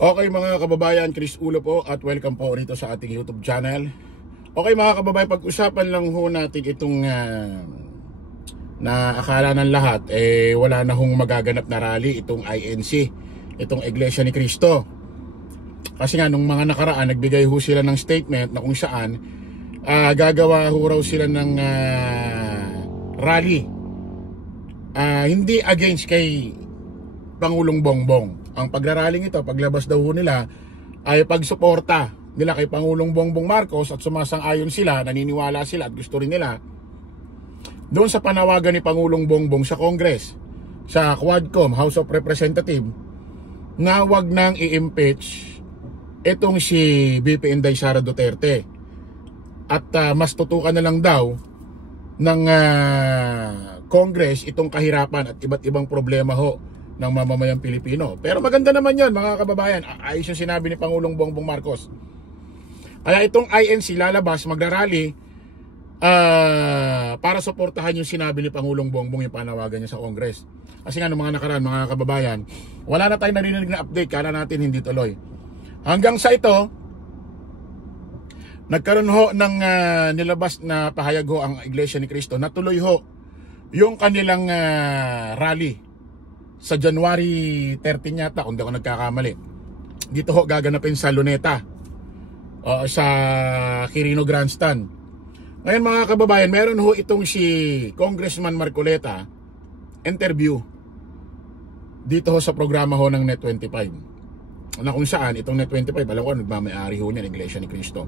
Okay mga kababayan, Chris Ulo po at welcome po rito sa ating YouTube channel. Okay mga kababayan, pag-usapan lang ho natin itong na akala ng lahat wala na hong magaganap na rally itong INC, itong Iglesia ni Cristo. Kasi nga nung mga nakaraan nagbigay ho sila ng statement na kung saan gagawa ho raw sila ng rally hindi against kay Pangulong Bongbong. Ang paglaraling ito, paglabas daw nila ay pagsuporta nila kay Pangulong Bongbong Marcos at sumasang-ayon sila, naniniwala sila at gusto rin nila doon sa panawagan ni Pangulong Bongbong sa Congress, sa Quadcom, House of Representatives, na wag nang i-impeach itong si VP Inday Sara Duterte at mas tutukan na lang daw ng Congress itong kahirapan at iba't ibang problema ho ng mamamayang Pilipino. Pero maganda naman yan mga kababayan, ayos yung sinabi ni Pangulong Bongbong Marcos. Kaya itong INC lalabas, magrarally para suportahan yung sinabi ni Pangulong Bongbong, yung panawagan niya sa Congress. Kasi nga noong mga nakaraan mga kababayan, wala na tayong narinig na update, kala natin hindi tuloy. Hanggang sa ito, nagkaroon ho ng nilabas na pahayag ho ang Iglesia ni Cristo, natuloy ho yung kanilang rally sa January 13 yata, kung di ako nagkakamali. Dito ho gaganapin sa Luneta, sa Quirino Grandstand. Ngayon mga kababayan, meron ho itong si Congressman Marcoleta interview dito ho sa programa ho ng Net25, na kung saan itong Net25, alam ko nagmamayari ho niya ng Iglesia ni Cristo,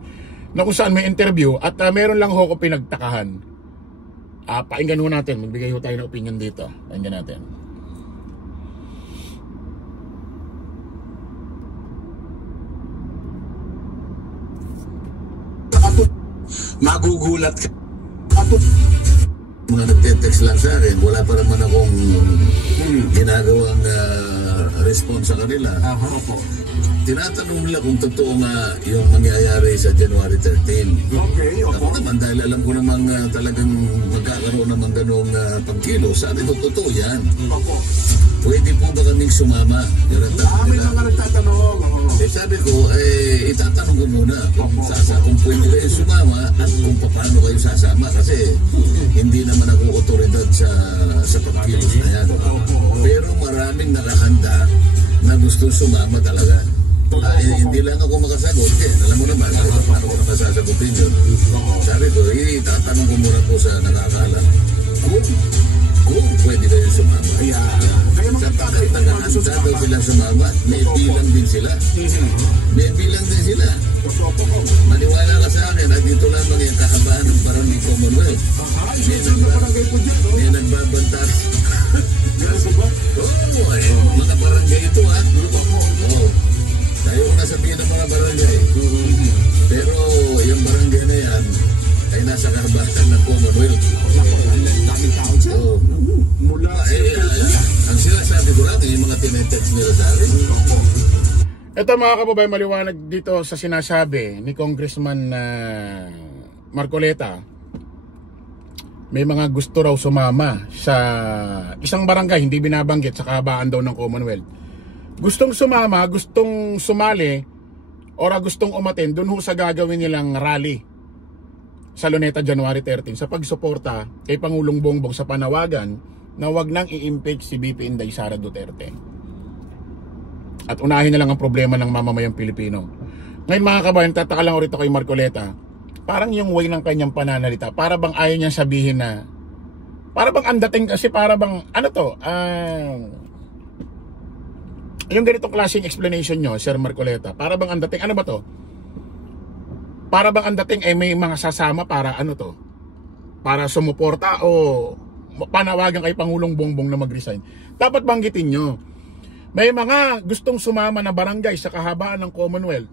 na kung saan may interview at meron lang ho ko pinagtakahan. Painggan ho natin, magbigay ho tayo ng opinion dito. Painggan natin. Magugulat ka. Mga nagte-text lang sa akin, wala pa naman akong ginagawang response sa kanila. Tinatanong nila kung totoo nga yung mangyayari sa January 13. Okay. Ako naman, dahil alam ko naman talagang magkakaroon naman ganong pagkilo. Sabi ko, totoo yan. Pwede po ba kaming sumama? May mga nagtatanong. Sabi ko, itatanong ko muna kung pwede kayo sumama at kung paano kayo sasama. Kasi hindi naman ako otoridad sa pagkilos na yan. Pero maraming nakahanda na gusto sumama talaga. Hindi lang ako makasagot. Alam mo naman, paano ko naman sasagutin yun? Sabi ko, itatanong ko muna po sa nakakaalam. Kung pwede kayo sumama. Sapagkat nakahanda daw sila sumama, may bilang din sila. May bilang din sila. Maniwala ka sa akin, at dito lamang yung kahabaan ng Barangay Commonwealth. May nagbabantas. Mga barangay ito ha. Tayo ko nasabihin ng mga barangay. Pero yung barangay na yan ay nasa karabatan ng Commonwealth. Ang sinasabi ko lang yung mga tinetext nila sa akin. Ito mga kababayan, maliwanag dito sa sinasabi ni Congressman Marcoleta. May mga gusto raw sumama sa isang barangay, hindi binabanggit, sa kahabaan daw ng Commonwealth. Gustong sumama, gustong sumali, o gustong umaten dun ho sa gagawin nilang rally sa Luneta January 13 sa pagsuporta kay Pangulong Bongbong sa panawagan na wag nang i-impeach si VP Inday Sara Duterte. At unahin na lang ang problema ng mamamayang Pilipino. Ngayon mga kabayan, tataka lang ulit ako kay Marcoleta. Parang yung way ng kanyang pananalita, para bang ayaw niyang sabihin na, para bang andating kasi, para bang, ano to, yung ganitong klaseng explanation nyo, Sir Marcoleta, para bang andating, ano ba to? Para bang andating may mga sasama para ano to? Para sumuporta o panawagan kay Pangulong Bongbong na mag-resign? Dapat banggitin nyo. May mga gustong sumama na barangay sa kahabaan ng Commonwealth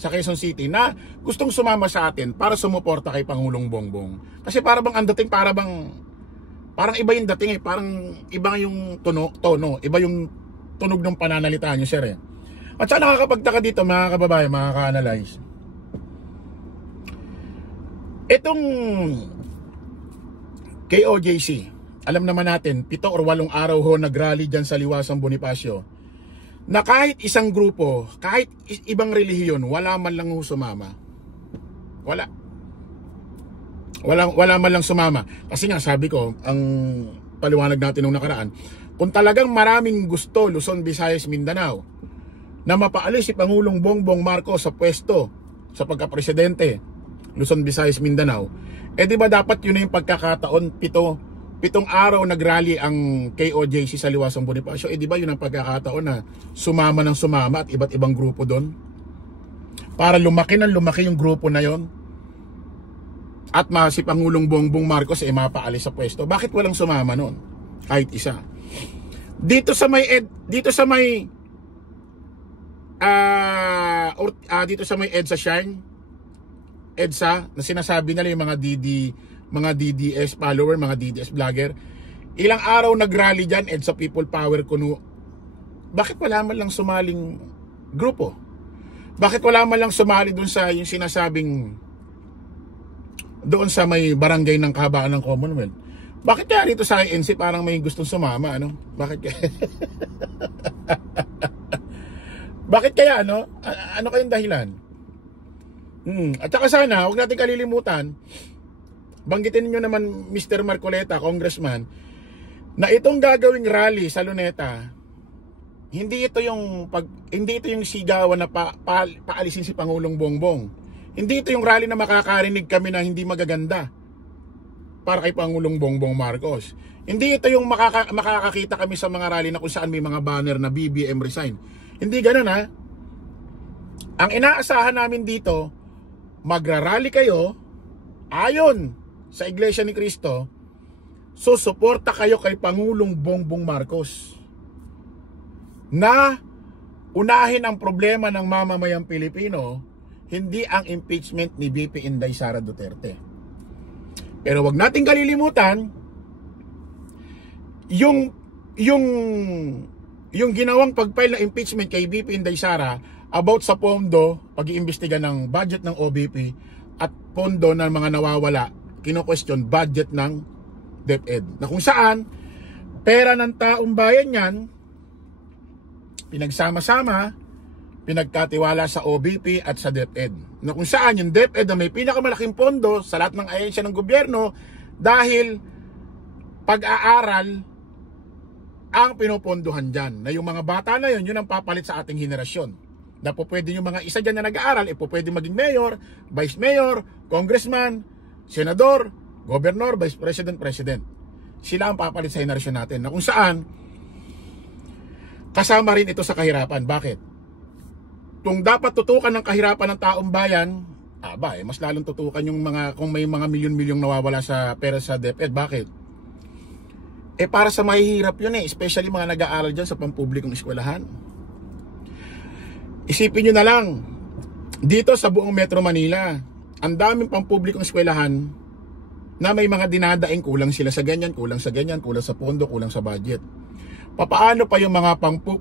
sa Quezon City na gustong sumama sa atin para sumuporta kay Pangulong Bongbong. Kasi para bang andating, parang iba yung dating parang iba yung tono, iba yung tunog ng pananalita nyo, sir. At saan nakakapagtaka dito mga kababayan, mga ka-analyze, itong KOJC, alam naman natin, 7 or 8 araw ho nagrally dyan sa Liwasang Bonifacio. na kahit isang grupo, kahit ibang relihiyon, wala man lang sumama. Wala man lang sumama. Kasi nga sabi ko, ang paliwanag natin nung nakaraan, kung talagang maraming gusto Luzon, Visayas, Mindanao na mapaalis si Pangulong Bongbong Marcos sa pwesto sa pagka-presidente Luzon, Visayas, Mindanao, di ba dapat yun na yung pagkakataon, pitong araw nagrally ang KOJC sa Liwasang Bonifacio, di ba yun ang pagkakataon na sumama at iba't ibang grupo doon para lumaki yung grupo na yon at si Pangulong Bongbong Marcos mapaalis sa pwesto. Bakit walang sumama noon? Kahit isa. Dito sa may EDSA Shine, na sinasabi nila yung mga DDS follower, mga DDS vlogger, ilang araw nagrally dyan, EDSA People Power kuno. Bakit wala man lang sumaling grupo? Bakit wala man lang sumali doon sa yung sinasabing doon sa may barangay ng kahabaan ng Commonwealth? Bakit kaya dito sa INC parang may gustong sumama, ano? Bakit kaya? Bakit kaya, ano? Ano kayong dahilan? At saka sana, huwag natin kalilimutan, banggitin niyo naman Mr. Marcoleta, Congressman, na itong gagawing rally sa Luneta, hindi ito yung sigawan na paalisin si Pangulong Bongbong. Hindi ito yung rally na makakarinig kami na hindi magaganda para kay Pangulong Bongbong Marcos. Hindi ito yung makakakita kami sa mga rally na kung saan may mga banner na BBM resign. Hindi ganun, ha. Ang inaasahan namin dito, magrarally kayo ayon sa Iglesia ni Cristo, susuporta kayo kay Pangulong Bongbong Marcos na unahin ang problema ng mamamayang Pilipino, hindi ang impeachment ni VP Inday Sara Duterte. Pero wag nating kalilimutan yung ginawang pag-file na impeachment kay VP Inday Sara about sa pondo, pag-iimbestiga ng budget ng OBP at pondo ng mga nawawala, kino-question budget ng DepEd. Na kung saan, pera ng taong bayan yan, pinagsama-sama, pinagkatiwala sa OBP at sa DepEd. Na kung saan yung DepEd na may pinakamalaking pondo sa lahat ng ahensya ng gobyerno dahil pag-aaral ang pinupondohan dyan. Na yung mga bata na yun ang papalit sa ating henerasyon. Na po pwede yung mga isa dyan na nag-aaral, po pwede maging mayor, vice mayor, congressman, senador, governor, vice president, president. Sila ang papalit sa henerasyon natin. Na kung saan, kasama rin ito sa kahirapan. Bakit? Kung dapat tutukan ng kahirapan ng taong bayan, mas lalong tutukan yung kung may mga milyon-milyong nawawala sa pera sa DepEd. Bakit? Para sa mahihirap yun especially mga nag-aaral dyan sa pampublikong eskwelahan. Isipin nyo na lang, dito sa buong Metro Manila, ang daming pampublikong eskwelahan na may mga dinadaing kulang sila sa ganyan, kulang sa pondo, kulang sa budget. Papaano pa yung mga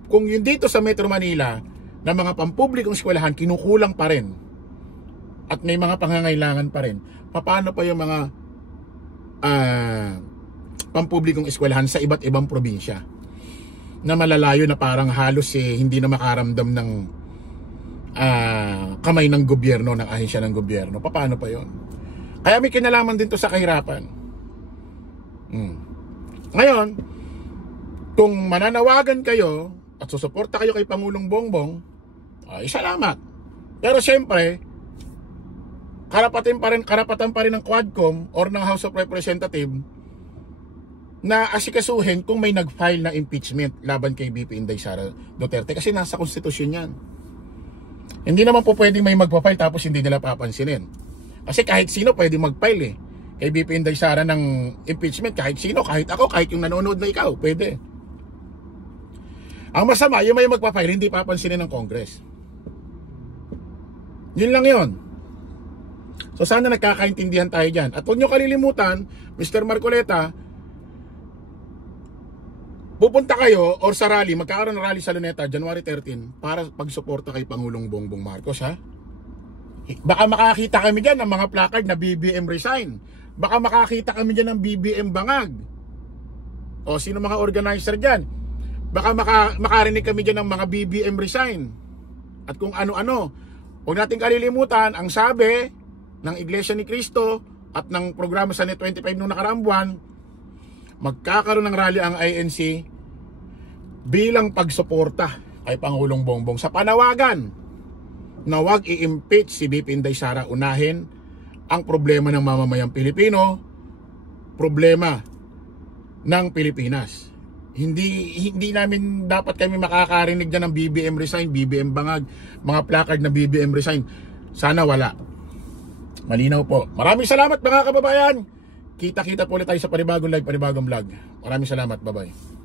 kung yun dito sa Metro Manila na mga pampublikong eskwelahan kinukulang pa rin at may mga pangangailangan pa rin, papaano pa yung mga pampublikong eskwelahan sa iba't ibang probinsya na malalayo na parang halos hindi na makaramdam ng kamay ng gobyerno, ng ahensya ng gobyerno? Paano pa yon? Kaya may kinalaman din to sa kahirapan. Ngayon, kung mananawagan kayo at susuporta kayo kay Pangulong Bongbong, salamat. Pero siyempre, karapatan pa rin ng Quadcom or ng House of Representatives na asikasuhin kung may nag-file na impeachment laban kay VP Inday Sara Duterte, kasi nasa konstitusyon yan. Hindi naman po pwedeng may magpa-file tapos hindi nila papansinin. Kasi kahit sino pwedeng mag-file kay VP Inday Sara ng impeachment, kahit sino, kahit ako, kahit yung nanonood na ikaw, pwede. Ang masama, yung may magpa-file, hindi papansinin ng Congress. Yun lang yun. So sana nagkakaintindihan tayo dyan. At huwag nyo kalilimutan, Mr. Marcoleta, pupunta kayo or sa rally, magkakaroon ng rally sa Luneta January 13 para pagsuporta kay Pangulong Bongbong Marcos, ha? Baka makakita kami dyan ng mga placard na BBM resign. Baka makakita kami dyan ng BBM bangag. O sino mga organizer dyan? baka makarinig kami dyan ng mga BBM resign at kung ano-ano. Huwag natin kalilimutan ang sabi ng Iglesia ni Cristo at ng programa sa Net 25 noong nakaraang buwan, magkakaroon ng rally ang INC bilang pagsuporta kay Pangulong Bongbong sa panawagan na huwag i-impeach si BP Inday Sara. Unahin ang problema ng mamamayang Pilipino, problema ng Pilipinas. Hindi namin dapat kami makakarinig dyan ng BBM resign, BBM bangag, mga placard na BBM resign. Sana wala. Malinaw po. Maraming salamat mga kababayan. Kita-kita po ulit tayo sa panibagong live, panibagong vlog. Maraming salamat. Bye-bye.